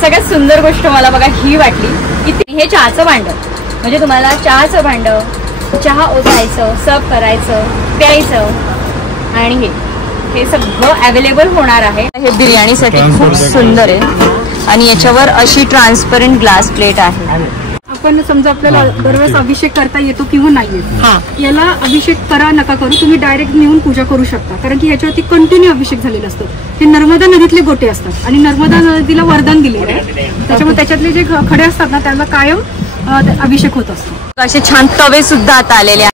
सगळ्यात सुंदर गोष्ट मला बघा ही वाटली की हे चहाचं भांड, म्हणजे तुम्हाला चहाचं भांड, चहा ओतायचं, सर्व करायचं, प्यायचं, आणि हे सगळं अवेलेबल होणार आहे. हे बिर्याणीसाठी खूप सुंदर आहे आणि याच्यावर अशी ट्रान्सपरंट ग्लास प्लेट आहे. आपण समजा आपल्याला दरवेळेस अभिषेक करता येतो किंवा नाही येत, याला अभिषेक करा नका करू, तुम्ही डायरेक्ट नेऊन पूजा करू शकता, कारण की याच्यावरती कंटिन्यू अभिषेक झालेला असतो. हे नर्मदा नदीतले गोटे असतात आणि नर्मदा नदीला वरदान दिलेलं आहे, त्याच्यामुळे त्याच्यातले जे खडे असतात ना त्यांना कायम अभिषेक होत असतो. असे छान तवे सुद्धा आता आलेले आहेत.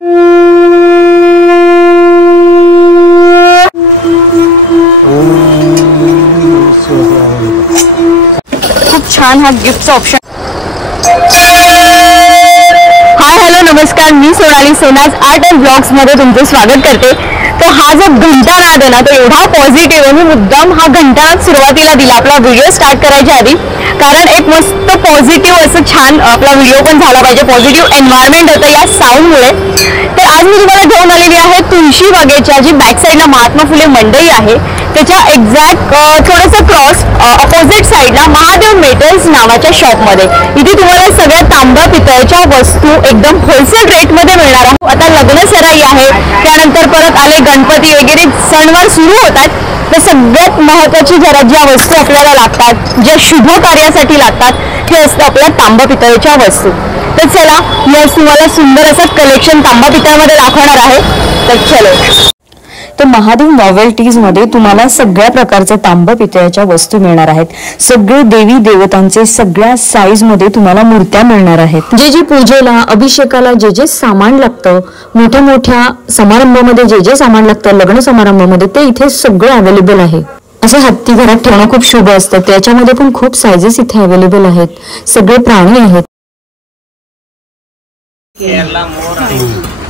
खूप छान हा गिफ्टचा ऑप्शन. हाय हॅलो नमस्कार, मी सोनाली सोनाज आर्ट अँड ब्लॉग्स मध्ये तुमचं स्वागत करते. तर हा जो घंटानाद आहे ना तो एवढा पॉझिटिव्ह आहे. मी मुद्दाम हा घंटानाद सुरुवातीला दिला आपला व्हिडिओ स्टार्ट करायच्या आधी, कारण एक मस्त पॉझिटिव्ह असं छान आपला व्हिडिओ पण झाला पाहिजे. पॉझिटिव्ह एन्व्हायरमेंट होतं या साऊंडमुळे. तर आज मी तुम्हाला घेऊन आलेली आहे तुळशी बागेच्या जी बॅक साईडला महात्मा फुले मंडई आहे त्याच्या एक्झॅक्ट थोडंसं क्रॉस अपोजिट साईडला महादेव मेटल्स नावाच्या शॉपमध्ये. इथे तुम्हाला सगळ्या तांब्या पितळच्या वस्तू एकदम होलसेल रेटमध्ये मिळणार आहे. आता लग्नसराई आहे, त्यानंतर परत आले गणपती वगैरे सणवार सुरू होतात, तर सगळ्यात महत्त्वाची ज्या वस्तू आपल्याला लागतात, ज्या शुभ कार्यासाठी लागतात, हे असतं आपल्या तांब्या पितळच्या वस्तू. तर चला मी आज तुम्हाला सुंदर असं कलेक्शन तांब्या पितळमध्ये दाखवणार आहे. तर चलो. तर महादेव नॉवेल्टीज मध्ये तुम्हाला सगळ्या प्रकारच्या तांब्या पितळ्याच्या वस्तू मिळणार आहेत. सगळे देवी देवतांचे सगळ्या साईज मध्ये तुम्हाला मूर्त्या मिळणार आहेत. जे पूजेला अभिषेकाला जे सामान लागतं, मोठ्या मोठ्या समारंभामध्ये जे सामान लागतं, लग्न समारंभामध्ये, ते इथे सगळं अवेलेबल आहे. असं हत्ती घरात ठेवणं खूप शुभ असतं, त्याच्यामध्ये पण खूप साईजेस इथे अवेलेबल आहेत. सगळे प्राणी आहेत.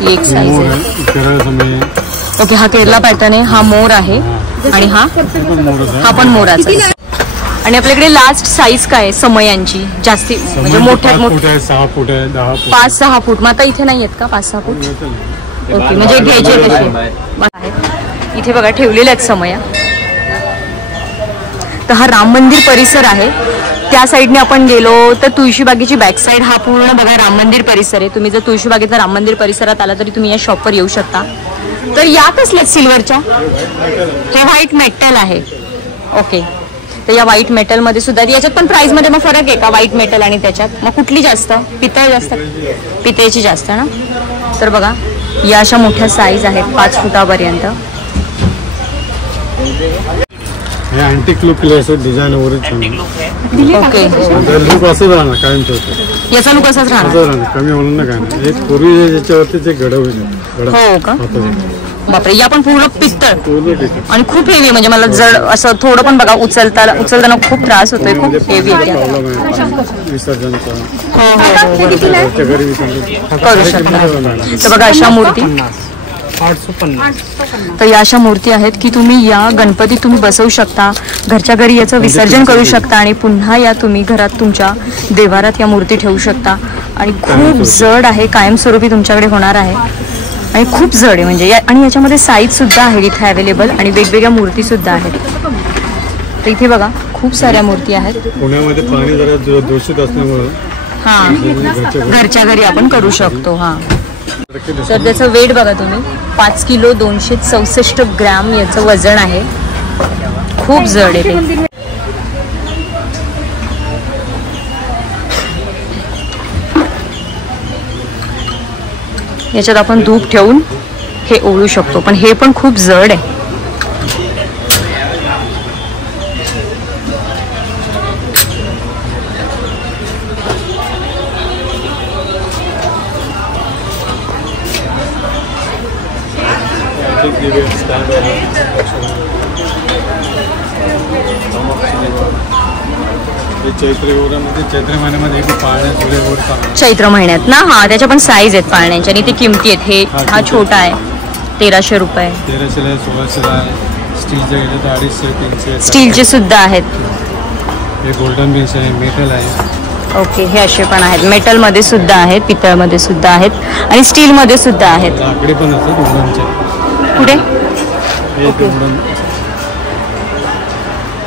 एक साईज आहे. ओके, हा केरला पॅटर्न आहे, हा मोर आहे आणि हा पण मोराचा आहे. आणि आपल्याकडे लास्ट साईज काय समयांची जास्ती म्हणजे मोठ्यात मोठ्या 6 फूट आहे, 5-6 फूट. मग आता इथे नाही आहेत का 5-6 फूट? ओके, म्हणजे घ्यायचे तसे. इथे बघा ठेवलेल्या आहेत समया. तर हा राम मंदिर परिसर आहे. त्या साईडने आपण गेलो तर तुळशीबागेची बॅक साईड हा पूर्ण बघा राम मंदिर परिसर आहे. तुम्ही जर तुळशीबागेचा राम मंदिर परिसरात आला तरी तुम्ही या शॉपवर येऊ शकता. तर या कसल्यात सिल्वरच्या, हे व्हाईट मेटल आहे. ओके, तर या व्हाईट मेटल मध्ये सुद्धा याच्यात पण प्राइस मध्ये मग फरक आहे का व्हाईट मेटल आणि त्याच्यात? मग कुठली जास्त? पितळ जास्त? पितळेची जास्त ना. तर बघा या अशा मोठ्या साईज आहेत 5 फुटापर्यंत. हे antique look design okay, look असं राहणार कायम ठेवतो. याचा लुक असाच राहणार, कमी होणार ना काय नाही. एक पूर्वी याच्यावरती ते घडवले. हो का? बापरे, या पण पूर्ण पितळ आणि खूप हेवी, म्हणजे मला जड असं थोडं पण बघा उचलताना खूप त्रास होतोय. खूप हेवी आहे. करू शकता. तर बघा अशा मूर्ती 850. तर या अशा मूर्ती आहेत की तुम्ही या गणपती तुम्ही बसवू शकता, घरच्या घरी याचं विसर्जन करू शकता आणि पुन्हा या तुम्ही घरात तुमच्या देवारात या मूर्ती ठेवू शकता. आणि खूप जड आहे, कायमस्वरूपी तुमच्याकडे होणार आहे आणि खूप जड आहे म्हणजे आणि याच्यामध्ये साईज सुद्धा आहे इथे अवेलेबल आणि वेगवेगळ्या मूर्ती सुद्धा आहेत. तर इथे बघा खूप साऱ्या मूर्ती आहेत. पुण्यामध्ये पाणी जरा दूषित असल्यामुळे घरच्या घरी आपण करू शकतो. हा, तर त्याचं वेट बघा तुम्ही, 5 किलो 264 ग्रॅम याचं वजन आहे. खूप जड आहे ते. याच्यात आपण धूप ठेवून हे ओळू शकतो, पण हे पण खूप जड आहे. चैत्र महिन्यात ना. हा, त्याच्या पण साईज आहेत पाळण्याच्या आणि ते किमती आहेत. हे हा छोटा आहे 1300 रुपये. 1300, 1600. स्टीलचे सुद्धा आहेत. हे गोल्डन बीन्स आहे, मेटल आहे. ओके, हे असे पण आहेत. मेटल मध्ये सुद्धा आहेत, पितळ मध्ये सुद्धा आहेत आणि स्टील मध्ये सुद्धा आहेत. लाकडी पण असतात वुडनचे. पुढे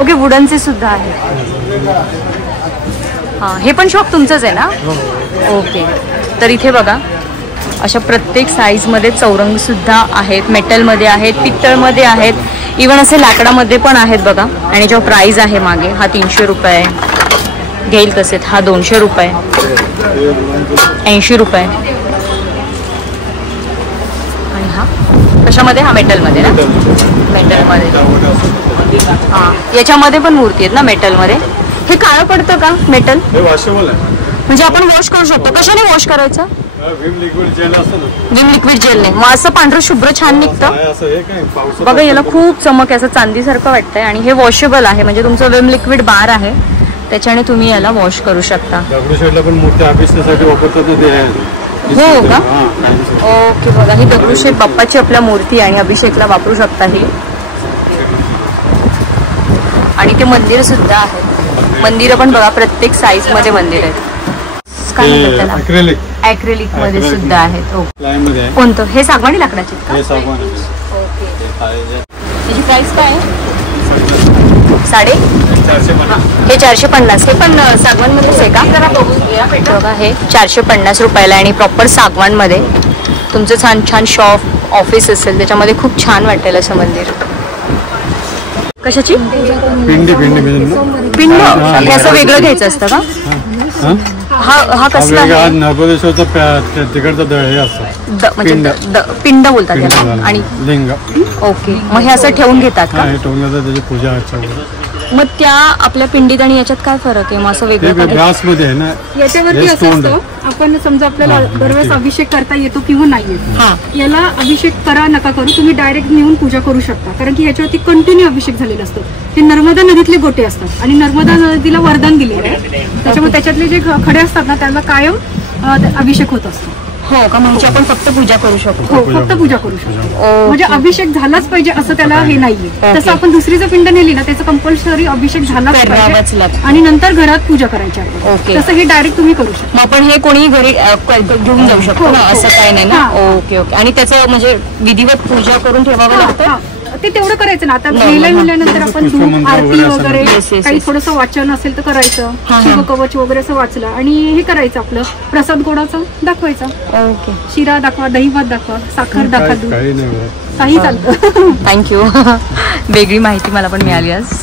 ओके, वुडनचे सुद्धा आहेत. हां, हे पण शॉप तुमचंच आहे ना? ओके. तर इथे बघा अशा प्रत्येक साईजमध्ये चौरंग सुद्धा आहेत, मेटलमध्ये आहेत, पित्तळमध्ये आहेत, इवन असे लाकडामध्ये पण आहेत बघा. आणि जो प्राइस आहे मागे हा 300 रुपये, घेईल कसे हा 200 रुपये, 80 रुपये. आणि हा कशामध्ये? हा मेटलमध्ये ना? मेटलमध्ये. हां, याच्यामध्ये पण मूर्ती आहेत ना मेटलमध्ये. हे काळं पडतं का मेटल? हे वॉशेबल आहे, म्हणजे आपण वॉश करू शकतो. कशाने वॉश करायचं? विम लिक्विड जेल असतं ना, विम लिक्विड जेलने. मग असं पांढरं शुभ्र छान निघतं. असं हे काय पावसात बघा याला खूप चमक आहे, असं चांदीसारखं वाटतंय. आणि हे वॉशेबल आहे, म्हणजे तुमचं विम लिक्विड बार आहे, त्याच्याने तुम्ही याला वॉश करू शकता. दगडूशेठला पण मोठ्या अभिषेकासाठी वापरतात ते आहे. हो का? हां, काहींचं. ओके. बघा ही दगडूशेठ बाप्पाची आपल्या मूर्ती आणि अभिषेकला वापरू शकता ही. आणि ते मंदिर सुद्धा आहे. मंदिरं पण बघा प्रत्येक साईज मध्ये मंदिर आहेत. काय म्हणतात त्याला? ॲक्रेलिक ॲक्रेलिक मध्ये सुद्धा आहेत. लाईन मध्ये आहे. कोणतं? हे सागवानी लाकडाचे आहेत हे का? सागवान आहे. ओके. त्याची प्राइस काय आहे? 450. हे 450. हे पण सागवान मध्येच आहे का? जरा बघूया. बघा हे 450 रुपयाला आणि प्रॉपर सागवान मध्ये. तुमचं छान छान शॉप ऑफिस असेल त्याच्यामध्ये खूप छान वाटेल असं मंदिर. कशाची? पिंडी पिंड. हे असं वेगळं घ्यायचं असतं का? हा कसला आहे? नर्मदेश्वरचा तिकडचा दळ हे असतं, म्हणजे पिंड बोलतात त्याला. आणि लिंग. ओके. मग हे असं ठेवून घेतात का? हे ठेवून घेतात, त्याची पूजा अर्चा वगैरे. मग त्या आपल्या पिंडीत आणि याच्यात काय फरक आहे? मग असं वेगळं का? ग्लास मध्ये आहे ना. याच्यावरती असं असतं, आपण समजा आपल्याला दरवेळेस अभिषेक करता येतो किंवा नाही येतो, याला अभिषेक करा नका करू, तुम्ही डायरेक्ट नेऊन पूजा करू शकता. कारण की याच्यावरती कंटिन्यू अभिषेक झालेला असतो. हे नर्मदा नदीतले गोटे असतात आणि नर्मदा नदीला वरदान दिलेलं आहे, त्याच्यामुळे त्याच्यातले जे खडे असतात ना त्याला कायम अभिषेक होत असतो. हो का? म्हणजे आपण फक्त पूजा करू शकतो. हो, फक्त पूजा करू शकतो. म्हणजे अभिषेक झालाच पाहिजे असं त्याला हे नाहीये. तसं आपण दुसरी जर पिंड नेली ना त्याचा कंपल्सरी अभिषेक झालाच पाहिजे आणि नंतर घरात पूजा करायची आपण. ओके. तसं हे डायरेक्ट तुम्ही करू शकता. मग आपण हे कोणी घरी घेऊन जाऊ शकतो ना? असं काही नाही ना? Okay okay. आणि त्याचं म्हणजे विधिवत पूजा करून ठेवावं लागतं. ते तेवढं करायचं ना. आता म्हणल्यानंतर आपण दूध आरती वगैरे काही थोडंसं वाचन असेल तर करायचं, शिवकवच वगैरे असं वाचलं आणि हे करायचं, आपलं प्रसाद गोडाचं दाखवायचं. ओके. शिरा दाखवा, दही भात दाखवा, साखर दाखवा, दूध काही नाही, काही चालतं. थँक्यू. वेगळी माहिती मला पण मिळाली आज.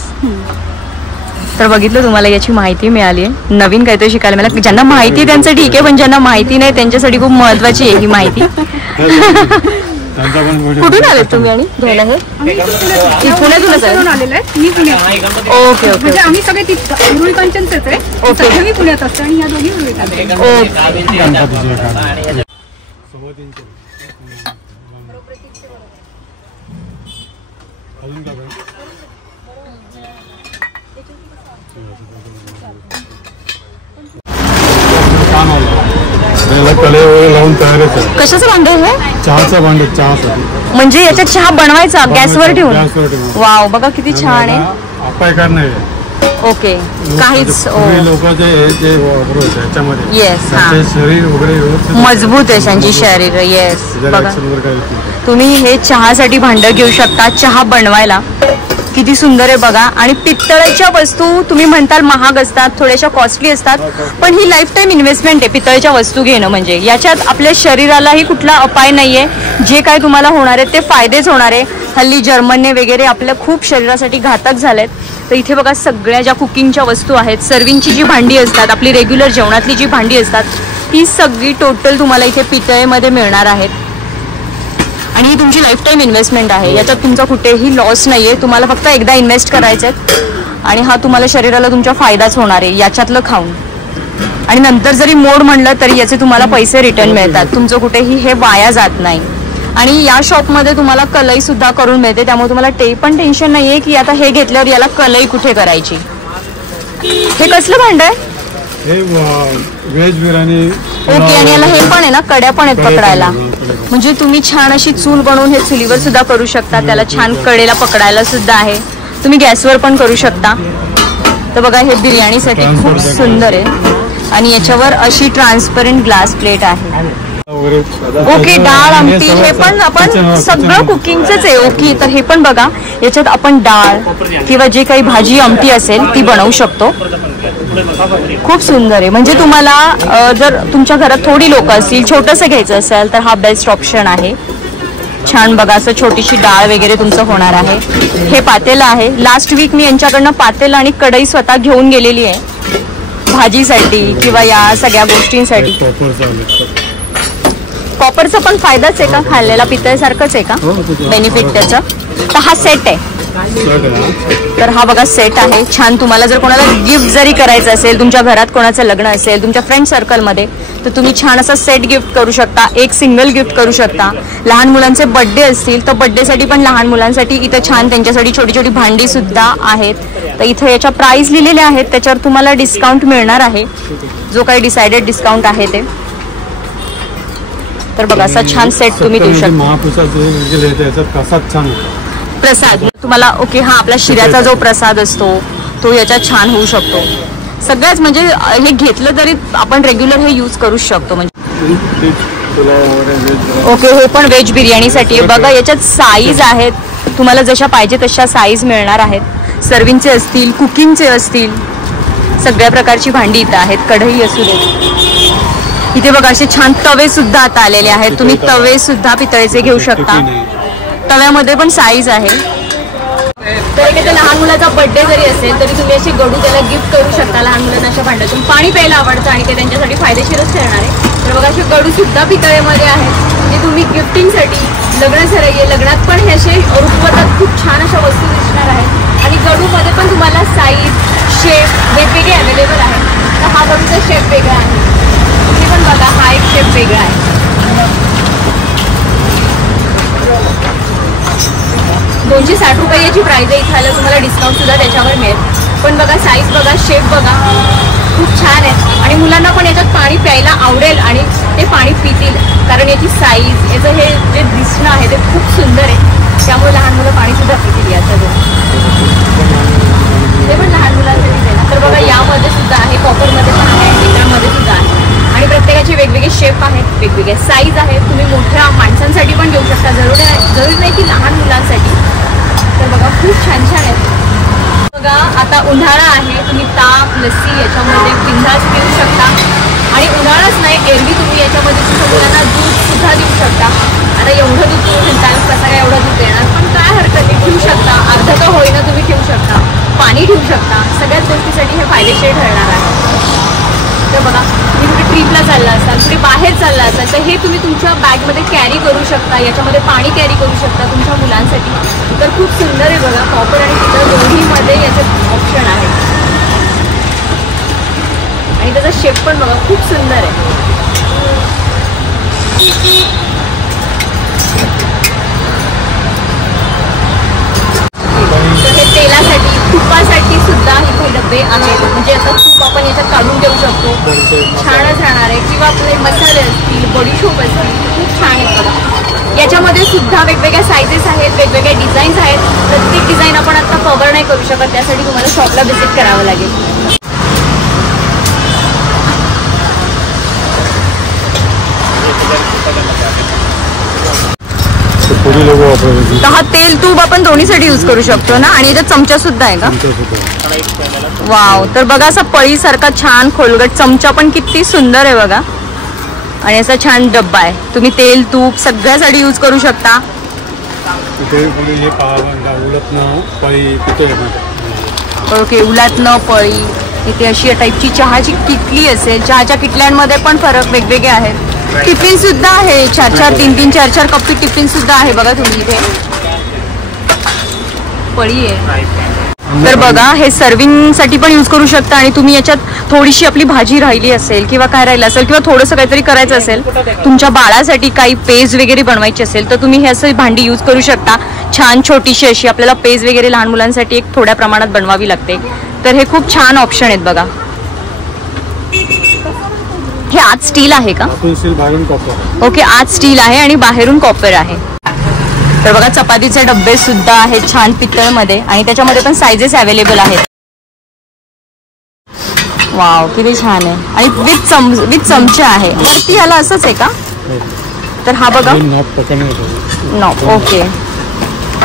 तर बघितलं, तुम्हाला याची माहिती मिळाली आहे. नवीन काहीतरी शिकायला मिळालं. ज्यांना माहिती आहे त्यांचं ठीक आहे, पण ज्यांना माहिती नाही त्यांच्यासाठी खूप महत्वाची आहे ही माहिती. कुठून आलेत तुम्ही आणि घ्यायला? हे पुण्यातूनच आलेलं आहे. मी पुण्यात. Okay okay. म्हणजे आम्ही सगळे उरुळी कांचनचेच आहे. ओके. मी पुण्यात असते आणि या दोघी उरुळी कांचन. कले वगैरे लावून तयारच आहे. कशाचं भांड आहे हे? चहाचं भांड, चहासाठी. म्हणजे याच्यात चहा बनवायचा गॅसवर ठेवून? गॅसवर ठेवून. वाव, बघा किती छान आहे. अपायकार नाही. ओके. काहीच लोक जे वापरत याच्यामध्ये, येस. शरीर वगैरे मजबूत आहे त्यांची शरीर. येस. बघा तुम्ही हे चहासाठी भांड घेऊ शकता चहा बनवायला. किती सुंदर आहे बघा. आणि पितळेच्या वस्तू तुम्ही म्हणताल महाग असतात, थोड्याशा कॉस्टली असतात, पण ही लाईफ टाईम इन्व्हेस्टमेंट आहे पितळेच्या वस्तू घेणं. म्हणजे याच्यात आपल्या शरीरालाही कुठला अपाय नाहीये. जे काय तुम्हाला होणार आहे ते फायदेच होणार आहे. हल्ली जर्मनने वगैरे आपल्या खूप शरीरासाठी घातक झालेत. तर इथे बघा सगळ्या ज्या कुकिंगच्या वस्तू आहेत, सर्विंगची जी भांडी असतात, आपली रेग्युलर जेवणातली जी भांडी असतात, ती सगळी टोटल तुम्हाला इथे पितळेमध्ये मिळणार आहेत. आणि ही तुमची लाईफ टाईम इन्व्हेस्टमेंट आहे. याच्यात तुमचा कुठेही लॉस नाहीये. तुम्हाला फक्त एकदा इन्व्हेस्ट करायचे आणि हा तुम्हाला शरीराला तुमच्या फायदाच होणार आहे याच्यातलं खाऊन. आणि नंतर जरी मोड म्हणलं तरी याचे तुम्हाला पैसे रिटर्न मिळतात. तुमचं कुठेही हे वाया जात नाही. आणि या शॉपमध्ये तुम्हाला कलई सुद्धा करून मिळते, त्यामुळे तुम्हाला ते पण टेन्शन नाहीये की आता हे घेतल्यावर याला कलई कुठे करायची. हे कसलं भांड आहे? हे व्हेज बिर्याणी. ओके. आणि याला हे पण आहे ना, कड्या पण आहेत पकडायला. म्हणजे तुम्ही छान अशी चूल बनवून हे चुलीवर सुद्धा करू शकता. त्याला छान कडेला पकडायला सुद्धा आहे. तुम्ही गॅसवर पण करू शकता. तर बघा हे बिर्याणीसाठी खूप सुंदर आहे. आणि याच्यावर अशी ट्रान्सपरंट ग्लास प्लेट आहे. ओके. डाळ आमटी हे पण आपण सगळं कुकिंगचंच आहे. ओके. तर हे पण बघा, याच्यात आपण डाळ किंवा जे काही भाजी आमटी असेल ती बनवू शकतो. खूप सुंदर आहे. म्हणजे तुम्हाला जर तुमच्या घरात थोडी लोक असतील, छोटंसं घ्यायचं असेल तर हा बेस्ट ऑप्शन आहे. छान बघा, असं छोटीशी डाळ वगैरे तुमचं होणार आहे. हे पातेलं आहे. लास्ट वीक मी यांच्याकडनं पातेलं आणि कढई स्वतः घेऊन गेलेली आहे भाजीसाठी किंवा या सगळ्या गोष्टींसाठी. कॉपरचा पण फायदाच आहे का? खाल्लेला पितळसारखंच आहे का बेनिफिट त्याचा? तर हा सेट आहे. तर हा बघा सेट आहे. छान. तुम्हाला जर कोणाला गिफ्ट जरी करायचं असेल, तुमच्या घरात कोणाचं लग्न असेल, तुमच्या फ्रेंड सर्कलमध्ये, तर तुम्ही छान असा सेट गिफ्ट करू शकता. एक सिंगल गिफ्ट करू शकता. लहान मुलांचे बर्थडे असतील तर बर्थडेसाठी पण लहान मुलांसाठी इथं छान त्यांच्यासाठी छोटी छोटी भांडी सुद्धा आहेत. तर इथं याच्या प्राइस लिहिलेल्या आहेत, त्याच्यावर तुम्हाला डिस्काउंट मिळणार आहे, जो काही डिसाइडेड डिस्काउंट आहे ते. तर बघा, असा छान सेट तुम्ही देऊ शकता. प्रसाद तुम्हाला ओके. हा आपला शिऱ्याचा जो प्रसाद असतो तो याच्यात छान होऊ शकतो. सगळ्याच म्हणजे हे घेतलं तरी आपण रेग्युलर हे यूज करू शकतो. म्हणजे ओके, हे पण व्हेज बिर्याणीसाठी आहे. बघा, याच्यात साईज आहेत, तुम्हाला जशा पाहिजे तशा साईज मिळणार आहेत. सर्विंगचे असतील, कुकिंगचे असतील, सगळ्या प्रकारची भांडी इथं आहेत. कढई असू दे. इथे बघा असे छान तवे सुद्धा आता आलेले आहेत. तुम्ही तवे सुद्धा पितळेचे घेऊ शकता. तव्यामध्ये पण साईज आहे. तर एखाद्या लहान मुलाचा बर्थडे जरी असेल तरी तुम्ही अशी गडू त्याला गिफ्ट करू शकता. लहान मुलांना अशा भांड्यातून पाणी प्यायला आवडतं आणि ते त्यांच्यासाठी फायदेशीरच ठरणार आहे. तर बघा, असे गडू सुद्धा पितळेमध्ये आहेत, जे तुम्ही गिफ्टिंगसाठी, लग्नात पण हे असे रुखवतात खूप छान अशा वस्तू दिसणार आहेत. आणि गडूमध्ये पण तुम्हाला साईज, शेप वेगवेगळे अवेलेबल आहेत. तर हा गडूचा शेप वेगळा आहे. तुम्ही पण बघा, हा एक शेप वेगळा आहे. 260 रुपये याची प्राइस आहे. इथं तुम्हाला डिस्काउंट सुद्धा त्याच्यावर मिळेल. पण बघा, साईज बघा, शेप बघा, खूप छान आहे. आणि मुलांना पण याच्यात पाणी प्यायला आवडेल आणि ते पाणी पितील, कारण याची साईज, याचं हे जे दिसणं आहे ते खूप सुंदर आहे. त्यामुळे लहान मुलं पाणी सुद्धा पितील याचं. ते पण लहान मुलांसाठी देणार. तर बघा, यामध्ये सुद्धा आहे, कॉपरमध्ये पण आहे, पितळमध्ये सुद्धा आहे. आणि प्रत्येकाचे वेगवेगळे शेप आहेत, वेगवेगळे साईज आहेत. तुम्ही मोठ्या माणसांसाठी पण घेऊ शकता, जरूर नाही की लहान मुलांसाठी. तर बघा, खूप छान छान आहेत. बघा, आता उन्हाळा आहे, तुम्ही ताक, लस्सी याच्यामध्ये बिंदास पिऊ शकता. आणि उन्हाळाच नाही, एरवी तुम्ही याच्यामध्ये तुमच्या मुलांना दूध सुद्धा देऊ शकता. आता एवढं दूध तुम्ही म्हणता, कसं काय एवढं दूध देणार, पण काय हरकत नाही, ठेवू शकता. अर्ध तर होईना तुम्ही ठेवू शकता, पाणी ठेवू शकता. सगळ्याच गोष्टीसाठी हे फायदेशीर ठरणार आहे. तर बघा, तुम्ही कुठे ट्रिपला चालला असाल, कुठे बाहेर चालला असाल, तर हे तुम्ही तुमच्या बॅगमध्ये कॅरी करू शकता. याच्यामध्ये पाणी कॅरी करू शकता तुमच्या मुलांसाठी. तर खूप सुंदर आहे बघा, कॉपर आणि पितळ दोन्हीमध्ये याचे ऑप्शन आहे. आणि त्याचा शेप पण बघा, खूप सुंदर आहे. तर हे तेलासाठी, तुपासाठी सुद्धा इथे डबे आहेत. म्हणजे आता तूप आपण याच्यात काढून घेऊ शकतो, छानच राहणार आहे. किंवा आपले मसाले असतील, बडीशोप असतील, खूप छान आहेत बघा. याच्यामध्ये सुद्धा वेगवेगळ्या साईजेस आहेत, वेगवेगळ्या डिझाईन्स आहेत. प्रत्येक डिझाईन आपण आता कव्हर नाही करू शकत, त्यासाठी तुम्हाला शॉपला व्हिजिट करावं लागेल. तर हा तेल तूप आपण दोन्हीसाठी यूज करू शकतो ना. आणि याच्यात चमचा सुद्धा आहे का? वाव. तर बघा, असा पळीसारखा छान खोलगट चमचा पण किती सुंदर आहे बघा. आणि असा छान डब्बा आहे, तुम्ही तेल तूप सगळ्यासाठी यूज करू शकता. ओके, उलातनं पळी. इथे अशी टाईपची चहाची किटली असेल. चहाच्या किटल्यांमध्ये पण फरक वेगवेगळे आहेत. टिफिन सुद्धा आहे, 4-4, 3-3, 4-4 कप्पी टिफिन सुद्धा आहे बघा. तुम्ही इथे पळी आहे. तर बघा, हे सर्विंग साठी पण यूज करू शकता. आणि तुम्ही याच्यात थोडीशी आपली भाजी राहिली असेल किंवा काय राहिलं असेल किंवा थोडंसं काहीतरी करायचं असेल, तुमच्या बाळासाठी काही पेज वगैरे बनवायची असेल, तर तुम्ही हे असं भांडी यूज करू शकता. छान छोटीशी अशी आपल्याला पेज वगैरे लहान मुलांसाठी एक थोड्या प्रमाणात बनवावी लागते. तर हे खूप छान ऑप्शन आहेत बघा. हे आत स्टील आहे का? ओके, आत स्टील आहे आणि बाहेरून कॉपर आहे. तर बघा, चपातीचे डब्बे सुद्धा आहेत छान पितळमध्ये. आणि त्याच्यामध्ये पण साईजेस अवेलेबल आहेत. वाव, किती छान आहे. आणि विथ चमचे आहे. वरती ह्याला असंच आहे का? तर हा बघा, नॉब. ओके,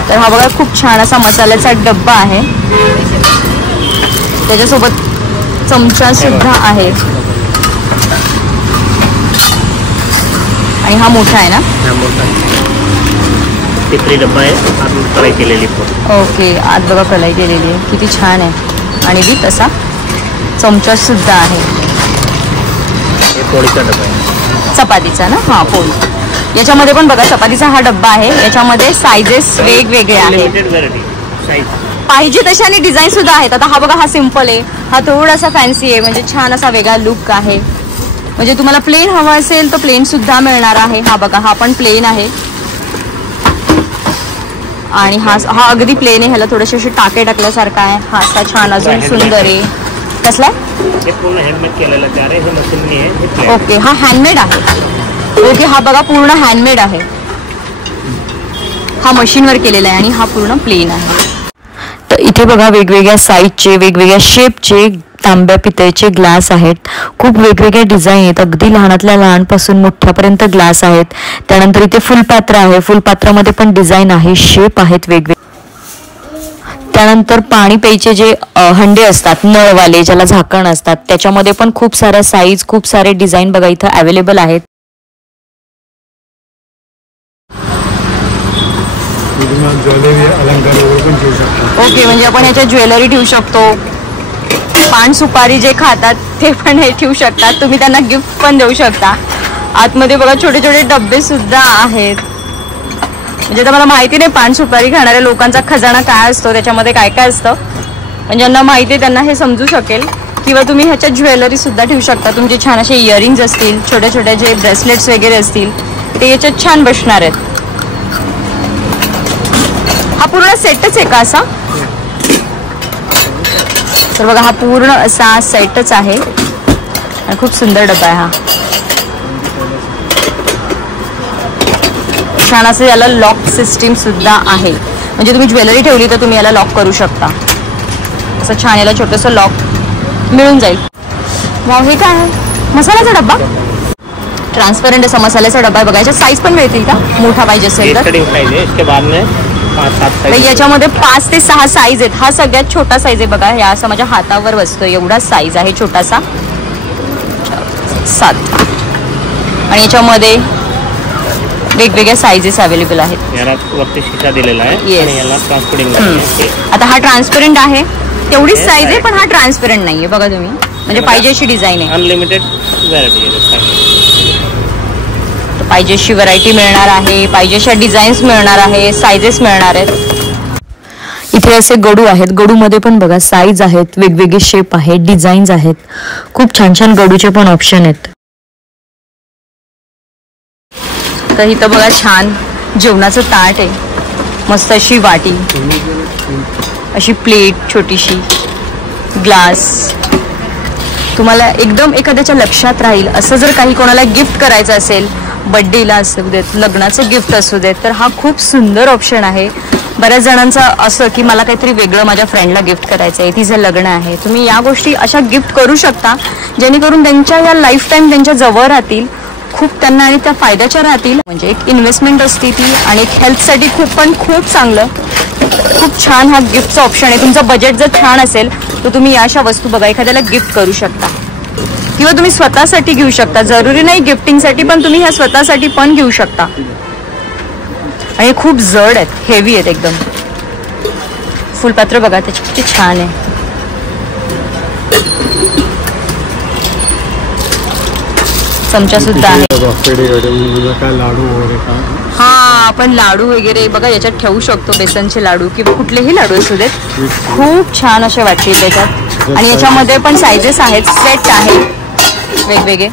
तर हा बघा, खूप छान असा मसाल्याचा डब्बा आहे. त्याच्यासोबत चमचा सुद्धा आहे आणि हा मोठा आहे ना? टिपरी डब्बा आहे, आत कढाई केलेली. ओके, आत बघा कढाई केलेली आहे, किती छान आहे. आणि ती तसा चमचा सुद्धा आहे. पोळीचा डब्बा आहे, चपातीचा ना? हा, पोळी. याच्यामध्ये पण बघा चपातीचा हा डब्बा आहे. याच्यामध्ये सायझेस वेगवेगळे आहेत, पाहिजे तशा आणि डिझाईन सुद्धा आहेत. आता हा बघा, हा सिम्पल आहे, हा थोडासा फॅन्सी आहे, म्हणजे छान असा वेगळा लुक आहे. म्हणजे तुम्हाला प्लेन हवा असेल तर प्लेन सुद्धा मिळणार आहे. हा बघा, हा पण प्लेन आहे आणि हा अगदी प्लेन आहे. ह्याला थोडेसे असे टाके टाकल्यासारखा आहे. हा असा छान अजून सुंदर आहे. कसला? ओके, हा हँडमेड आहे. ओके, हा बघा पूर्ण हँडमेड आहे. हा मशीनवर केलेला आहे आणि हा पूर्ण प्लेन आहे. तर इथे बघा वेगवेगळ्या साईजचे, वेगवेगळ्या शेपचे तांब्या पितळेचे ग्लास आहेत. खूप वेगवेगळे डिझाईन आहेत, अगदी लहानातल्या लहानपासून मोठ्यापर्यंत ग्लास आहेत. त्यानंतर इथे फुलपात्र आहे, फुलपात्रामध्ये पण डिझाईन आहे, शेप आहेत वेगवेगळे. त्यानंतर पाणी प्यायचे जे हंडे असतात नळवाले, ज्याला झाकण असतात, त्याच्यामध्ये पण खूप साऱ्या साईज, खूप सारे डिझाईन बघा इथं अवेलेबल आहेत. ओके, म्हणजे आपण ह्याच्यात ज्वेलरी ठेवू शकतो. पान सुपारी जे खातात ते पण हे ठेवू शकतात. तुम्ही त्यांना गिफ्ट पण देऊ शकता. आतमध्ये बघा छोटे छोटे डब्बे सुद्धा आहेत. म्हणजे आता मला माहिती नाही पान सुपारी खाणाऱ्या लोकांचा खजाना काय असतो, त्याच्यामध्ये काय काय असतं, पण ज्यांना माहिती आहे त्यांना हे समजू शकेल. किंवा तुम्ही ह्याच्यात ज्वेलरी सुद्धा ठेवू शकता. तुमचे छान असे इयरिंग्स असतील, छोट्या छोट्या जे ब्रेसलेट्स वगैरे असतील ते याच्यात छान बसणार आहेत. हा पूर्ण सेटच आहे का असा? तर बघा, हा पूर्ण असा सेटच आहे आणि खूप सुंदर डब्बा आहे हा. छान असं याला लॉक सिस्टीम सुद्धा आहे. म्हणजे तुम्ही ज्वेलरी ठेवली तर तुम्ही याला लॉक करू शकता. असं छान याला छोटंसं लॉक मिळून जाईल. वाव, हे काय आहे? मसाल्याचा डब्बा, ट्रान्सपरंट असा मसाल्याचा डब्बा आहे. बघा, याच्या साईज पण मिळतील का? मोठा पाहिजे असेल तर. याच्यामध्ये 5 ते 6 साईज आहेत. हा सगळ्यात छोटा साईज आहे बघा, या असं माझ्या हातावर बसतो एवढा साईज आहे छोटासा, 7. आणि याच्यामध्ये वेगवेगळ्या साईजेस अवेलेबल आहेत. याला वरती शिका दिलेला आहे आणि याला ट्रान्सपरंट आहे. आता हा ट्रान्सपरंट आहे, तेवढीच साईज आहे, पण हा ट्रान्सपरंट नाहीये बघा तुम्ही. म्हणजे पाहिजे अशी डिझाईन आहे, अनलिमिटेड व्हरायटी आहे. पाहिजे अशी व्हरायटी मिळणार आहे, पाहिजे अशा डिझाईन्स मिळणार आहे, साईजेस मिळणार आहेत. इथे असे गडू आहेत, गडूमध्ये पण बघा साईज आहेत, वेगवेगळे शेप आहेत, डिझाईन्स आहेत. खूप छान छान गडूचे पण ऑप्शन आहेत. तर इथं बघा छान जेवणाचं ताट आहे, मस्त अशी वाटी, अशी प्लेट छोटीशी, ग्लास. तुम्हाला एकदम एखाद्याच्या लक्षात राहील असं जर काही कोणाला गिफ्ट करायचं असेल, बर्थडेला असू देत, लग्नाचं गिफ्ट असू देत, तर हा खूप सुंदर ऑप्शन आहे. बऱ्याच जणांचं असं की मला काहीतरी वेगळं माझ्या फ्रेंडला गिफ्ट करायचं आहे, तिचं लग्न आहे, तुम्ही या गोष्टी अशा गिफ्ट करू शकता जेणेकरून त्यांच्या या लाईफ टाईम त्यांच्या जवळ राहतील, खूप त्यांना आणि त्या फायद्याच्या राहतील. म्हणजे एक इन्व्हेस्टमेंट असते ती आणि एक हेल्थसाठी खूप चांगलं, खूप छान हा गिफ्टचा ऑप्शन आहे. तुमचं बजेट जर छान असेल तर तुम्ही या अशा वस्तू बघा एखाद्याला गिफ्ट करू शकता किंवा तुम्ही स्वतःसाठी घेऊ शकता. जरुरी नाही गिफ्टिंगसाठी, पण तुम्ही ह्या स्वतःसाठी पण घेऊ शकता. आणि खूप जड आहेत, हेवी आहेत एकदम. फुलपात्र बघा त्याची किती छान आहे. चमचा सुद्धा आहे. हा, आपण लाडू वगैरे बघा याच्यात ठेवू शकतो, बेसनचे लाडू किंवा कुठलेही लाडू असू देत. खूप छान असे वाटतील त्याच्यात. आणि याच्यामध्ये पण साईजेस आहेत, सेट आहे वेगवेगळे.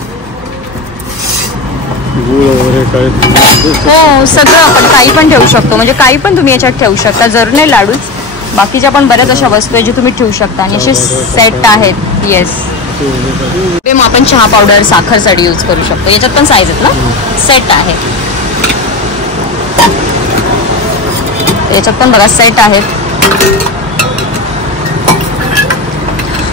हो, सगळं आपण काही पण ठेवू शकतो, म्हणजे काही पण तुम्ही याच्यात ठेवू शकता. जरूर नाही लाडूच, बाकीच्या पण बऱ्याच अशा वस्तू आहेत जे तुम्ही ठेवू शकता. आणि असे सेट आहेत. येस, मग आपण चहा पावडर साखरसाठी यूज करू शकतो. याच्यात पण साईज आहेत ना, सेट आहे. याच्यात पण बघा सेट आहेत.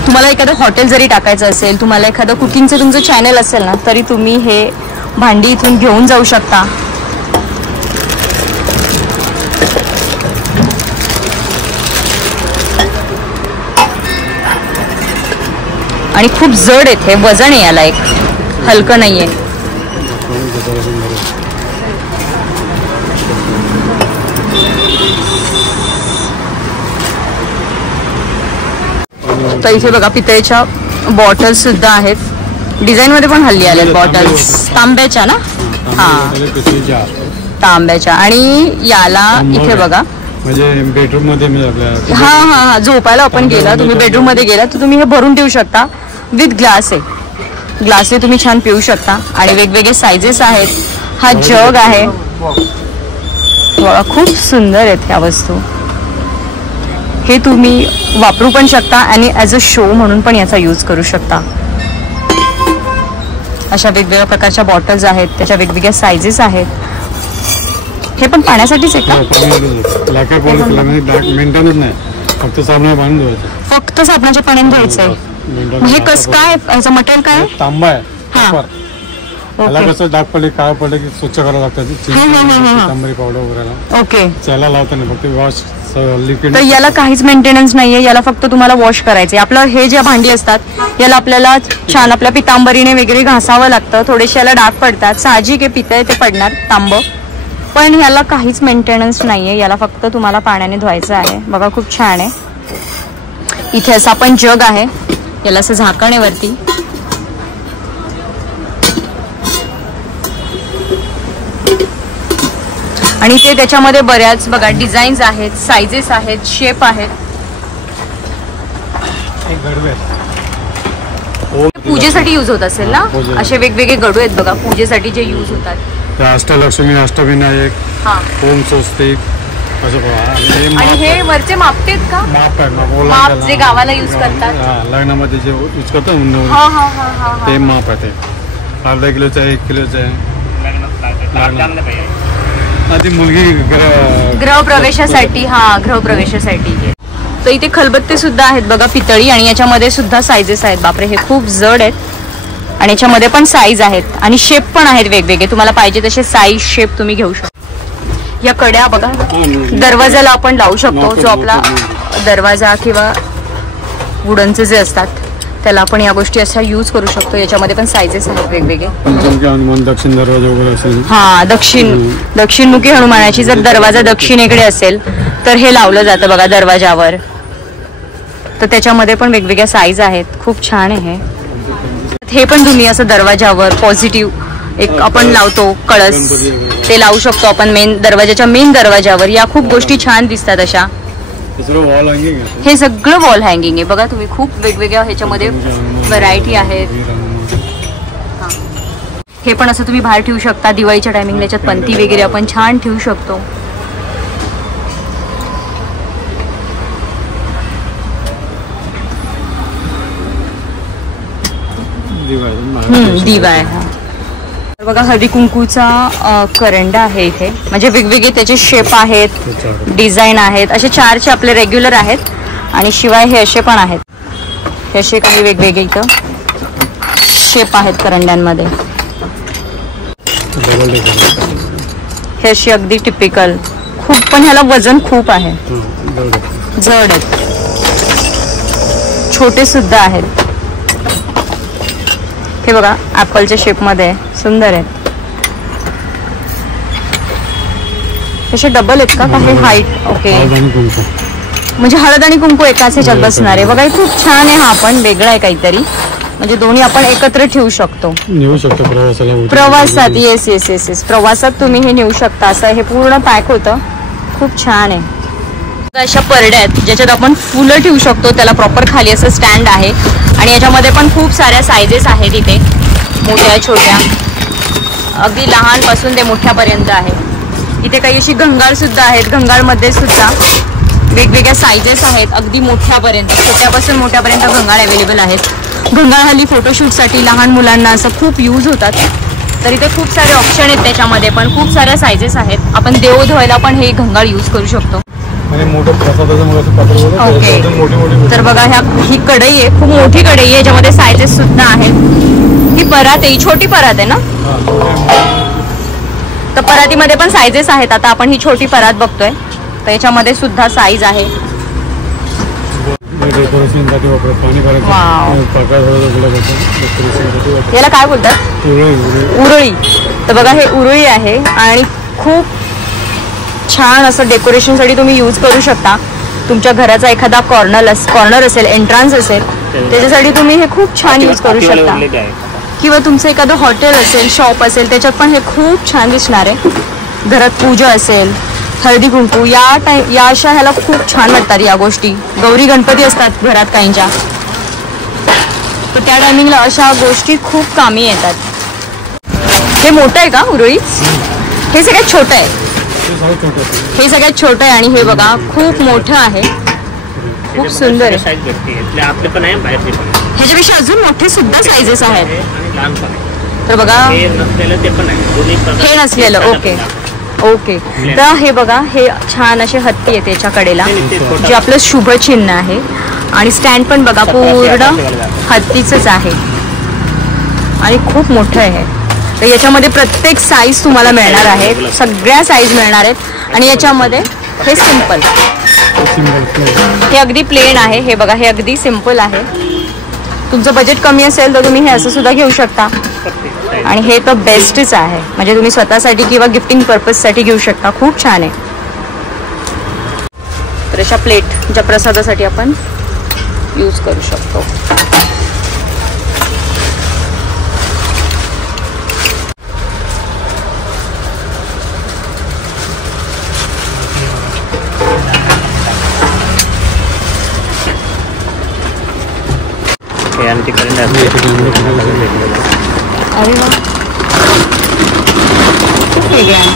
तुम्हाला एखादं हॉटेल जरी टाकायचं असेल, तुम्हाला एखादं कुकिंगचं तुमचं चॅनल असेल ना, तरी तुम्ही हे भांडी इथून घेऊन जाऊ शकता. आणि खूप जड आहेत, हे वजन आहे याला, एक हलकं नाहीये. तर इथे बघा पितळेच्या बॉटल्स सुद्धा आहेत. डिझाईन मध्ये पण हल्ली आल्यात बॉटल्स, तांब्याच्या ना. हा तांब्याच्या. आणि याला इथे बघा म्हणजे बेडरूम मध्ये मी आपल्या हा हा हा झोपायला आपण गेला, तुम्ही बेडरूम मध्ये गेला तर तुम्ही हे भरून ठेवू शकता. विथ ग्लास आहे, ग्लासने तुम्ही छान पिऊ शकता. आणि वेगवेगळे सायझेस आहेत. हा जग आहे, खूप सुंदर आहेत ह्या वस्तू. हे तुम्ही वापरू पण शकता आणि ॲज अ शो म्हणून पण याचा यूज करू शकता. अशा वेगवेगळ्या प्रकारच्या बॉटल्स आहेत, त्याच्या वेगवेगळ्या सायझेस आहेत. हे पण पाण्यासाठीच आहे का? मेंटेनच नाही, फक्त साबणाच्या पाण्याने धुवायचं. फक्त साबणाच्या पाण्याने धुवायचं आहे. हे कसं काय, याचं मटेरियल काय? तांबा आहे. हा. त्याला कसं डाग पडले काळ पडले की स्वच्छ करावं लागतं. तांबरी पावडर वगैरे ओके. त्याला लावता नाही, फक्त वॉश लिक्विड. तर याला काहीच मेंटेनन्स नाहीये, याला फक्त तुम्हाला वॉश करायचे. आपलं हे जे भांडी असतात याला आपल्याला छान आपल्या पितांबरीने वगैरे घासावं लागतं. थोडेसे याला डाग पडतात, साहजिक आहे, पितळ ते पडणार तांब. पण याला काहीच मेंटेनन्स नाहीये, याला फक्त तुम्हाला पाण्याने धुवायचं आहे. बघा खूप छान आहे. इथे असं पण जग आहे, याला असं झाकण आहे वरती. आणि ते त्याच्यामध्ये बऱ्याच बघा डिझाईन्स आहेत, सायझेस आहेत, शेप आहेत. पूजेसाठी यूज होत असेल ना, असे वेगवेगळे गडू आहेत बघा पूजेसाठी जे यूज होतात. अष्टलक्ष्मी, अष्टविनायक, ओम स्वस्तिक असं. आणि हे वरचे मापतेत का? माप आहे, माप जे गावाला यूज करतात, लग्नामध्ये जे यूज करतात ते माप आहे. ते अर्धा किलोचं आहे, 1 किलोचं आहे. ती मुलगी गृहप्रवेशासाठी. हा गृहप्रवेशासाठी. तर इथे खलबत्ते सुद्धा आहेत बघा पितळी, आणि याच्यामध्ये सुद्धा सायझेस आहेत. बापरे, हे खूप जड आहेत. आणि याच्यामध्ये पण साईज आहेत आणि शेप पण आहेत वेगवेगळे. तुम्हाला पाहिजे तसे साईज शेप तुम्ही घेऊ शकता. या कड्या बघा दरवाजाला आपण लावू शकतो. जो आपला दरवाजा किंवा वुडनचे जे असतात त्याला आपण या गोष्टी अशा यूज करू शकतो. याच्यामध्ये पण सायझेस आहेत वेगवेगळे. दक्षिण दरवाजा वगैरे असेल. हा दक्षिणमुखी हनुमानाची जर दरवाजा दक्षिणेकडे असेल तर हे लावलं जातं बघा दरवाजावर. तर त्याच्यामध्ये पण वेगवेगळ्या साईज आहेत. खूप छान आहे हे पण तुम्ही असं दरवाजावर पॉझिटिव्ह एक आपण लावतो कळस, ते लावू शकतो आपण दरवाजाच्या मेन दरवाजावर. या खूप गोष्टी छान दिसतात अशा. हे सगळं वॉल हँगिंग आहे बघा तुम्ही. खूप वेगवेगळ्या ह्याच्यामध्ये व्हरायटी आहेत. हे पण असं तुम्ही बाहेर ठेवू शकता. दिवाळीच्या टायमिंगला याच्यात पंती वगैरे आपण छान ठेवू शकतो. दिवा आहे हा बघा. हळदी कुंकूचा करंडा आहे इथे. म्हणजे वेगवेगळे त्याचे शेप आहेत, डिझाईन आहेत. असे 4चे आपले रेग्युलर आहेत. आणि शिवाय हे असे पण आहेत. हे असे काही वेगवेगळे इथं शेप आहेत करंड्यांमध्ये. हे अशी अगदी टिपिकल. खूप पण ह्याला वजन खूप आहे, जड आहेत. छोटे सुद्धा आहेत. हे बघा ऍपलच्या शेप मध्ये सुंदर आहेत. तसे डबल आहेत का हे हाईट? ओके. म्हणजे हळद आणि कुंकू एकाच ह्याच्यात बसणार आहे बघा. हे खूप छान आहे. हा पण वेगळा आहे काहीतरी. म्हणजे दोन्ही आपण एकत्र ठेवू शकतो. नेऊ शकतो प्रवासात. येस येस येस येस प्रवासात तुम्ही हे नेऊ शकता. असं हे पूर्ण पॅक होतं. खूप छान आहे. अशा परड्या आहेत ज्याच्यात आपण फुलं ठेवू शकतो. त्याला प्रॉपर खाली असं स्टँड आहे. आणि याच्यामध्ये पण खूप साऱ्या सायझेस आहेत इथे, मोठ्या छोट्या, अगदी लहानपासून ते मोठ्यापर्यंत आहे. इथे काही अशी घंगाळ सुद्धा आहेत. घंगाळमध्ये सुद्धा वेगवेगळ्या सायझेस आहेत, अगदी मोठ्यापर्यंत. छोट्यापासून मोठ्यापर्यंत घंगाळ अवेलेबल आहेत. घंगाळ हल्ली फोटोशूटसाठी लहान मुलांना असं खूप यूज होतात. तर इथे खूप सारे ऑप्शन आहेत. त्याच्यामध्ये पण खूप साऱ्या सायझेस आहेत. आपण देव धुवायला पण हे घंगाळ यूज करू शकतो. ओके. तर बघा ही कढई आहे, खूप मोठी कढई आहे. याच्यामध्ये सायझेस सुद्धा आहेत. ही परात आहे, छोटी परात आहे ना. तर परातीमध्ये पण सायझेस आहेत. आता आपण ही छोटी परात बघतोय तर याच्यामध्ये सुद्धा साईज आहे. डेकोरेशनसाठी वापरतात. पाणी Wow. भरायचं प्रकाश डेकोरेशनसाठी वापरतात. याला काय बोलतात? उरळी. तर बघा हे उरळी आहे आणि खूप छान असं डेकोरेशनसाठी तुम्ही यूज करू शकता. तुमच्या घराचा एखादा कॉर्नर असेल, एंट्रन्स असेल, त्याच्यासाठी तुम्ही हे खूप छान यूज करू शकता. किंवा तुमचं एखादं हॉटेल असेल, शॉप असेल, त्याच्यात पण हे खूप छान दिसणार आहे. घरात पूजा असेल, हळदी कुंकू, या अशा ह्याला खूप छान वाटतात या गोष्टी. गौरी गणपती असतात घरात काहींच्या, तर त्या टायमिंगला अशा गोष्टी खूप कामी येतात. हे मोठं आहे का उरळी? हे सगळ्यात छोटं आहे. हे सगळ्यात छोटं आहे आणि हे बघा खूप मोठं आहे, खूप सुंदर आहे. ह्याच्यापेक्षा अजून मोठे सुद्धा साईजेस आहेत. तर बघा हे नसलेलं. Okay okay. तर हे बघा हे छान असे हत्ती आहे त्याच्या कडेला, जे आपलं शुभ चिन्ह आहे. आणि स्टँड पण बघा पूर्ण हत्तीचंच आहे आणि खूप मोठं आहे. तर याच्यामध्ये प्रत्येक साईज तुम्हाला मिळणार आहे, सगळ्या साईज मिळणार आहेत. आणि याच्यामध्ये हे सिंपल, हे अगदी प्लेन आहे. हे बघा हे अगदी सिंपल आहे. तुमचं बजेट कमी असेल तर तुम्ही हे असं सुद्धा घेऊ शकता. आणि हे तर बेस्टच आहे, म्हणजे तुम्ही स्वतःसाठी किंवा गिफ्टिंग पर्पजसाठी घेऊ शकता. खूप छान आहे. तर अशा प्लेट ज्या प्रसादासाठी आपण यूज करू शकतो. अरे वा, खूप वेगळे आहे.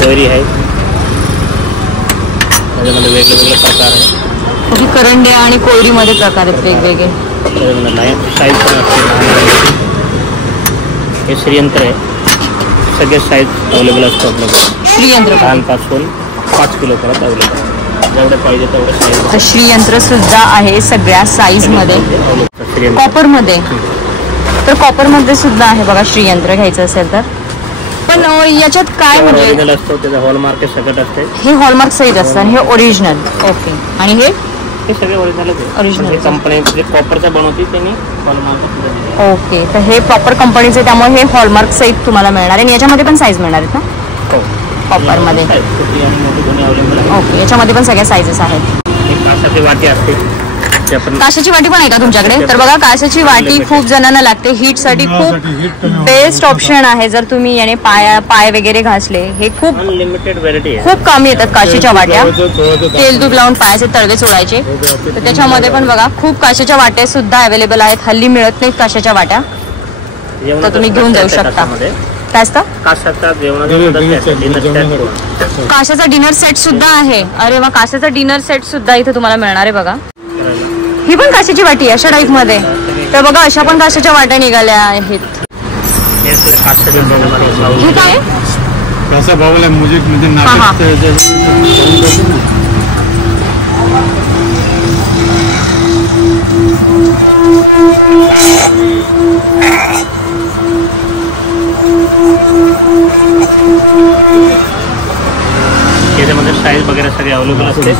कोयरी आहे, त्याच्यामध्ये वेगवेगळे प्रकार आहे. करंडे आणि कोयरीमध्ये प्रकार आहेत वेगवेगळे. साईज पण असते. हे श्रीयंत्र आहे, सगळे साईज अवेलेबल असतो आपल्याकडे. श्रीयंत्र लहानपासून 5 किलोपर्यंत अवेलेबल आहे. जेवढे पाहिजे तेवढे साईज. तर श्रीयंत्र सुद्धा आहे सगळ्या साईज मध्ये. कॉपर मध्ये, तर कॉपर मध्ये सुद्धा आहे बघा श्रीयंत्र घ्यायचं असेल तर. पण याच्यात काय म्हणजे असतो त्याचा हॉलमार्क सगळं असते. हे हॉलमार्क सहित असतं आणि हे ओरिजिनल. ओके. आणि हे सगळे ओरिजिनल कंपनी कॉपरचा बनवते त्यांनी हॉलमार्क. ओके. तर हे प्रॉपर कंपनीचे, त्यामुळे हे हॉलमार्क सहित तुम्हाला मिळणार आहे. आणि याच्यामध्ये पण साईज मिळणार आहेत ना कॉपर मध्ये? ओके. याच्यामध्ये पण सगळ्या साईजेस आहेत. कासाची वाटी असते. काशाची वाटी पण आहे का तुमच्याकडे? तर बघा काशाची वाटी खूप जणांना लागते. हीट साठी खूप बेस्ट ऑप्शन आहे. जर तुम्ही याने पाय वगैरे घासले, हे खूप लिमिटेड व्हरायटी आहे. खूप कमी येतात काशीच्या वाट्या. तेल दूध लावून पायाचे तळवे चोळायचे. तर त्याच्यामध्ये पण बघा खूप काशाच्या वाट्या सुद्धा अवेलेबल आहेत. हल्ली मिळत नाहीत काशाच्या वाट्या, तर तुम्ही घेऊन जाऊ शकता. काय असतं? काशाचा डिनर सेट सुद्धा आहे. अरे वा, काशाचा डिनर सेट सुद्धा इथे तुम्हाला मिळणार आहे बघा. ही पण काशाची वाटी आहे अशा टाईप मध्ये. तर बघा अशा पण काशाच्या वाट्या निघाल्या आहेत. हे काय कसा बाउल आहे? मुझे म्हणजे त्याच्यामध्ये साईज वगैरे सगळे अवेलेबल असते.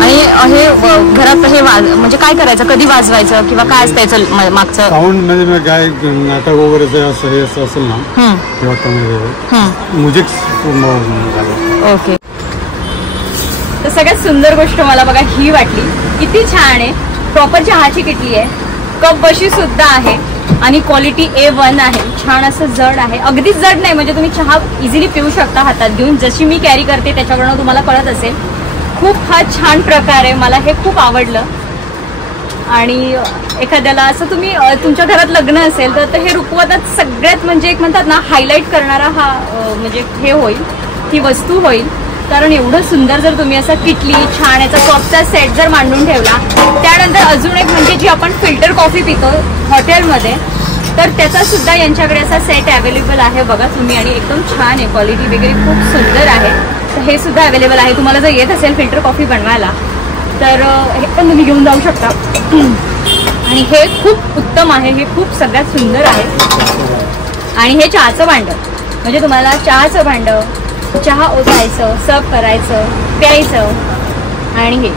आणि हे घरात हे म्हणजे काय करायचं, कधी वाजवायचं किंवा काय असतं याचं मागचं साऊंड? म्हणजे काय नाटक वगैरे असं हे असेल ना किंवा म्युझिक. ओके. तर सगळ्यात सुंदर गोष्ट मला बघा ही वाटली. किती छान आहे. प्रॉपर चहाची किटली आहे, कप बशी सुद्धा आहे आणि क्वालिटी A1 आहे. छान असं जड आहे, अगदीच जड नाही, म्हणजे तुम्ही चहा इझिली पिऊ शकता हातात घेऊन. जशी मी कॅरी करते त्याच्याकडनं तुम्हाला कळत असेल. खूप हा छान प्रकार आहे, मला हे खूप आवडलं. आणि एखाद्याला असं तुम्ही तुमच्या घरात लग्न असेल तर हे रुकवतात सगळ्यात म्हणजे एक म्हणतात ना हायलाईट करणारा हा म्हणजे हे होईल, ही वस्तू होईल. कारण एवढं सुंदर जर तुम्ही असं किटली छान याचा कपचा सेट जर मांडून ठेवला. त्यानंतर अजून एक म्हणजे जी आपण फिल्टर कॉफी पितो हॉटेलमध्ये, तर त्याचा सुद्धा यांच्याकडे असा सेट अवेलेबल आहे बघा तुम्ही. आणि एकदम छान आहे, क्वालिटी वगैरे खूप सुंदर आहे. तर हे सुद्धा अवेलेबल आहे. तुम्हाला जर येत असेल फिल्टर कॉफी बनवायला तर हे पण तुम्ही घेऊन जाऊ शकता. आणि हे खूप उत्तम आहे, हे खूप सगळ्यात सुंदर आहे. आणि हे चहाचं भांडं, म्हणजे तुम्हाला चहाचं भांडं, चहा ओतायचं, सर्व करायचं, प्यायचं, आणि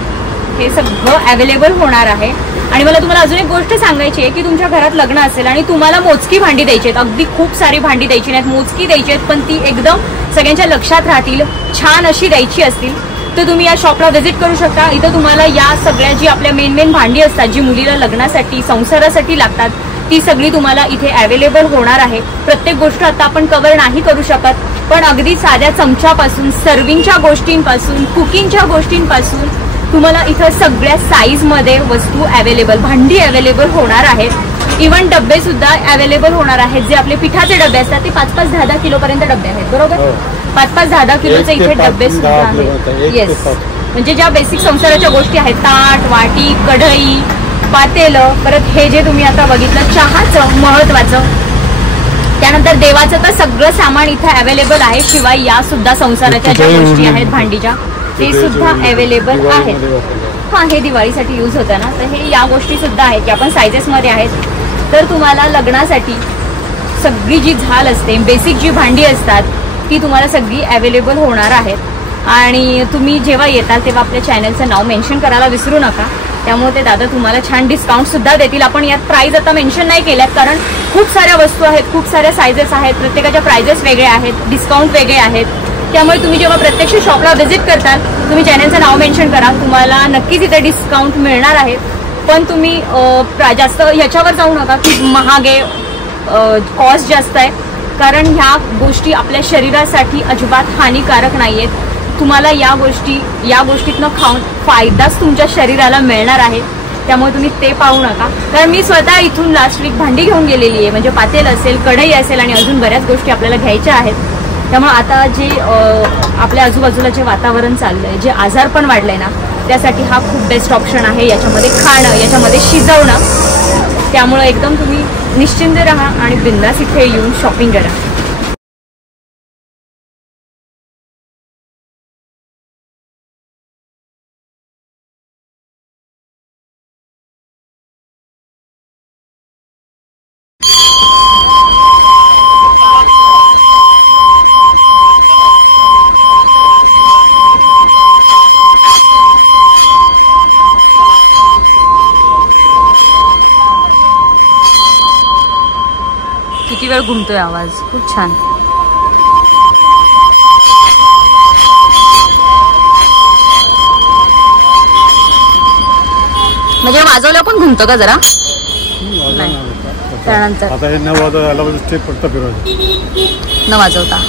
हे सगळं अवेलेबल होणार आहे. आणि मला तुम्हाला अजून एक गोष्ट सांगायची आहे की तुमच्या घरात लग्न असेल आणि तुम्हाला मोजकी भांडी द्यायची आहेत, अगदी खूप सारी भांडी द्यायची नाहीत, मोजकी द्यायची आहेत, पण ती एकदम सगळ्यांच्या लक्षात राहतील, छान अशी द्यायची असतील, तर तुम्ही या शॉपला व्हिजिट करू शकता. इथं तुम्हाला या सगळ्या जी आपल्या मेन भांडी असतात, जी मुलीला लग्नासाठी संसारासाठी लागतात, ती सगळी तुम्हाला इथे अवेलेबल होणार आहे. प्रत्येक गोष्ट आता आपण कव्हर नाही करू शकत, पण अगदी साध्या चमच्यापासून, सर्विंगच्या गोष्टींपासून, कुकिंगच्या गोष्टींपासून तुम्हाला इथं सगळ्या साईजमध्ये वस्तू अवेलेबल, भांडी अवेलेबल होणार आहेत. इव्हन डबे सुद्धा अवेलेबल होणार आहेत, जे आपले पिठाचे डबे असतात ते 5-5, 10-10 किलोपर्यंत डबे आहेत, बरोबर. 5-5, 10-10 किलोचे इथे डबे सुद्धा आहेत. येस, म्हणजे ज्या बेसिक संसाराच्या गोष्टी आहेत, ताट, वाटी, कढई, पातेलं, परत हे जे तुम्ही आता बघितलं चहाचं महत्वाचं, त्यानंतर देवाचं तर सगळं सामान इथे अवेलेबल आहे. शिवाय या सुद्धा संसाराच्या ज्या गोष्टी आहेत भांडीच्या, ते सुद्धा अवेलेबल आहेत. हा, हे दिवाळीसाठी यूज होतं ना, तर हे या गोष्टी सुद्धा आहेत की आपण सायझेसमध्ये आहेत. तर तुम्हाला लग्नासाठी सगळी जी झाल असते, बेसिक जी भांडी असतात, ती तुम्हाला सगळी अवेलेबल होणार आहेत. आणि तुम्ही जेव्हा येताल तेव्हा आपल्या चॅनलचं नाव मेन्शन करायला विसरू नका. त्यामुळे ते दादा तुम्हाला छान डिस्काउंट सुद्धा देतील. आपण यात प्राइस आता मेन्शन नाही केल्यात, कारण खूप साऱ्या वस्तू आहेत, खूप साऱ्या सायझेस आहेत, प्रत्येकाच्या प्राइजेस वेगळे आहेत, डिस्काउंट वेगळे आहेत. त्यामुळे तुम्ही जेव्हा प्रत्यक्ष शॉपला व्हिजिट करताल, तुम्ही चॅनलचं नाव मेन्शन करा, तुम्हाला नक्कीच इथे डिस्काउंट मिळणार आहे. पण तुम्ही जास्त ह्याच्यावर जाऊ नका की महागे, कॉस्ट जास्त आहे, कारण ह्या गोष्टी आपल्या शरीरासाठी अजिबात हानिकारक नाही आहेत. तुम्हाला या गोष्टीतनं खाऊन फायदाच तुमच्या शरीराला मिळणार आहे. त्यामुळे तुम्ही ते पाहू नका. कारण मी स्वतः इथून लास्ट वीक भांडी घेऊन गेलेली आहे, म्हणजे पातेल असेल, कढई असेल, आणि अजून बऱ्याच गोष्टी आपल्याला घ्यायच्या आहेत. त्यामुळे आता जे आपल्या आजूबाजूला जे वातावरण चाललंय, जे आजार पण वाढलंय ना, त्यासाठी हा खूप बेस्ट ऑप्शन आहे. याच्यामध्ये खाणं, याच्यामध्ये शिजवणं. त्यामुळं एकदम तुम्ही निश्चिंत राहा आणि बिंदास इथे येऊन शॉपिंग करा. किती वेळ घुमतोय आवाज, खूप छान. म्हणजे वाजवल्या पण घुमतो का जरा? नाही, त्यानंतर आता हे न वाजवता स्टेप फक्त फिरवायचं, न वाजवता.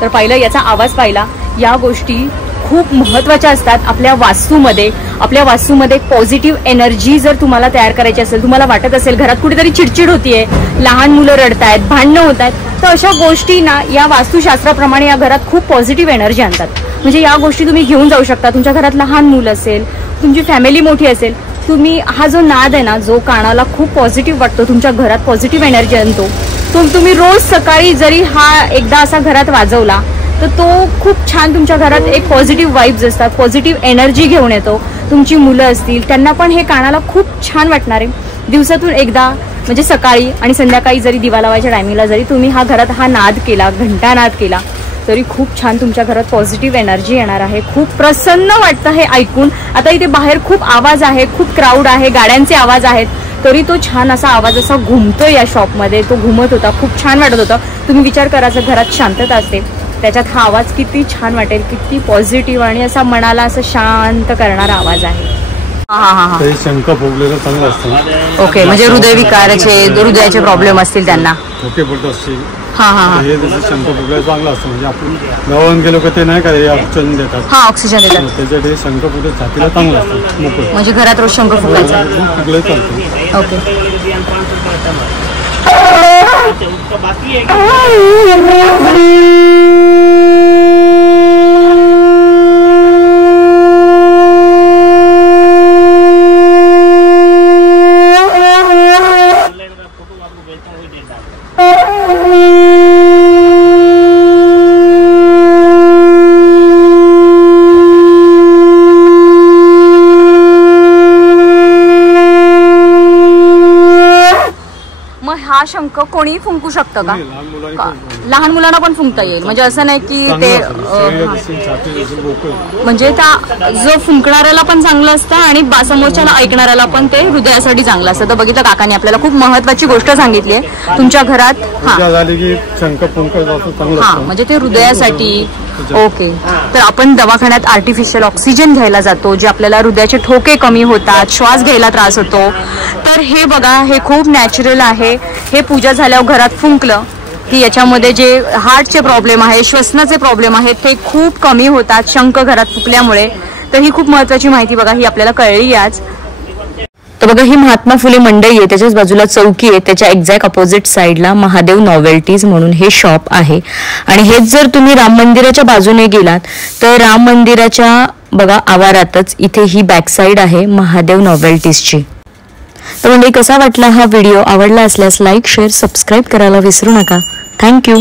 तर पाहिलं, याचा आवाज पाहिला. या गोष्टी खूप महत्त्वाच्या असतात आपल्या वास्तूमध्ये. आपल्या वास्तूमध्ये पॉझिटिव्ह एनर्जी जर तुम्हाला तयार करायची असेल, तुम्हाला वाटत असेल घरात कुठेतरी चिडचिड होतीये, लहान मुलं रडतायत, भांडणं होत आहेत, तर अशा गोष्टी ना या वास्तुशास्त्राप्रमाणे या घरात खूप पॉझिटिव्ह एनर्जी आणतात. म्हणजे या गोष्टी तुम्ही घेऊन जाऊ शकता. तुमच्या घरात लहान मुलं असेल, तुमची फॅमिली मोठी असेल, तुम्ही हा जो नाद आहे ना, जो कानाला खूप पॉझिटिव्ह वाटतो, तुमच्या घरात पॉझिटिव्ह एनर्जी आणतो, तो तुम्ही रोज सकाळी जरी हा एकदा असा घरात वाजवला तर तो खूप छान तुमच्या घरात एक पॉझिटिव्ह वाईब्स असतात, पॉझिटिव्ह एनर्जी घेऊन येतो. तुमची मुलं असतील त्यांना पण हे कानाला खूप छान वाटणार आहे. दिवसातून एकदा, म्हणजे सकाळी आणि संध्याकाळी जरी दिवा लावायच्या टायमिंगला जरी तुम्ही हा घरात हा नाद केला, घंटा नाद केला, तरी खूप छान तुमच्या घरात पॉझिटिव्ह एनर्जी येणार आहे. खूप प्रसन्न वाटतं हे ऐकून. आता इथे बाहेर खूप आवाज आहे, खूप क्राऊड आहे, गाड्यांचे आवाज आहेत, तरी तो छान असा आवाज असा घुमतोय या शॉपमध्ये. तो घुमत होता, खूप छान वाटत होता. तुम्ही विचार करा, जर घरात शांतता असते, त्याच्यात हा आवाज किती छान वाटेल, किती पॉझिटिव्ह आणि असा मनाला असं शांत करणारा आवाज आहे. शंख फुगलेलं चांगलं असतं. ओके, म्हणजे हृदयविकाराचे, हृदयाचे प्रॉब्लेम असतील त्यांना. ओके, बोलत असतील तर हे जसं शंख फुगलं चांगलं असतं, म्हणजे आपण गावात गेलो का ते नाही का हे ऑक्सिजन देतात. ऑक्सिजन देतात. त्याच्यात हे शंख फुगलं छातीला चांगलं असतं मोकळं. म्हणजे घरात रोज शंख फुगायचा. फुगलं चालतं. ओके. हा शंख कोणीही फुंकू शकतं का? लहान मुलांना पण फुंकता येईल, म्हणजे असं नाही की ते म्हणजे त्या जो फुंकणाऱ्याला पण चांगलं असतं आणि समोरच्याला ऐकणाऱ्याला पण ते हृदयासाठी चांगलं असतं. तर बघितलं काकांनी आपल्याला खूप महत्वाची गोष्ट सांगितली आहे. तुमच्या घरात म्हणजे ते हृदयासाठी. ओके. तर आपण दवाखान्यात आर्टिफिशियल ऑक्सिजन घ्यायला जातो, जे आपल्याला हृदयाचे ठोके कमी होतात, श्वास घ्यायला त्रास होतो. तर हे बघा, हे खूप नॅचरल आहे. हे पूजा झाल्यावर घरात फुंकलं की याच्यामध्ये जे हार्टचे प्रॉब्लेम आहे, श्वसनाचे प्रॉब्लेम आहेत, ते खूप कमी होतात शंख घरात फुकल्यामुळे. तर ही खूप महत्वाची माहिती बघा, ही आपल्याला कळली आज. तर बघा, ही महात्मा फुले मंडई आहे, त्याच्याच बाजूला चौकी आहे, त्याच्या एक्झॅक्ट अपोजिट साईडला महादेव नॉवेल्टीज म्हणून हे शॉप आहे. आणि हेच जर तुम्ही राम मंदिराच्या बाजूने गेलात तर राम मंदिराच्या बघा आवारातच इथे ही बॅक साईड आहे महादेव नॉवेल्टीजची. तर म्हणजे कसा वाटला हा व्हिडिओ? आवडला असल्यास लाईक, शेअर, सबस्क्राईब करायला विसरू नका. थँक्यू.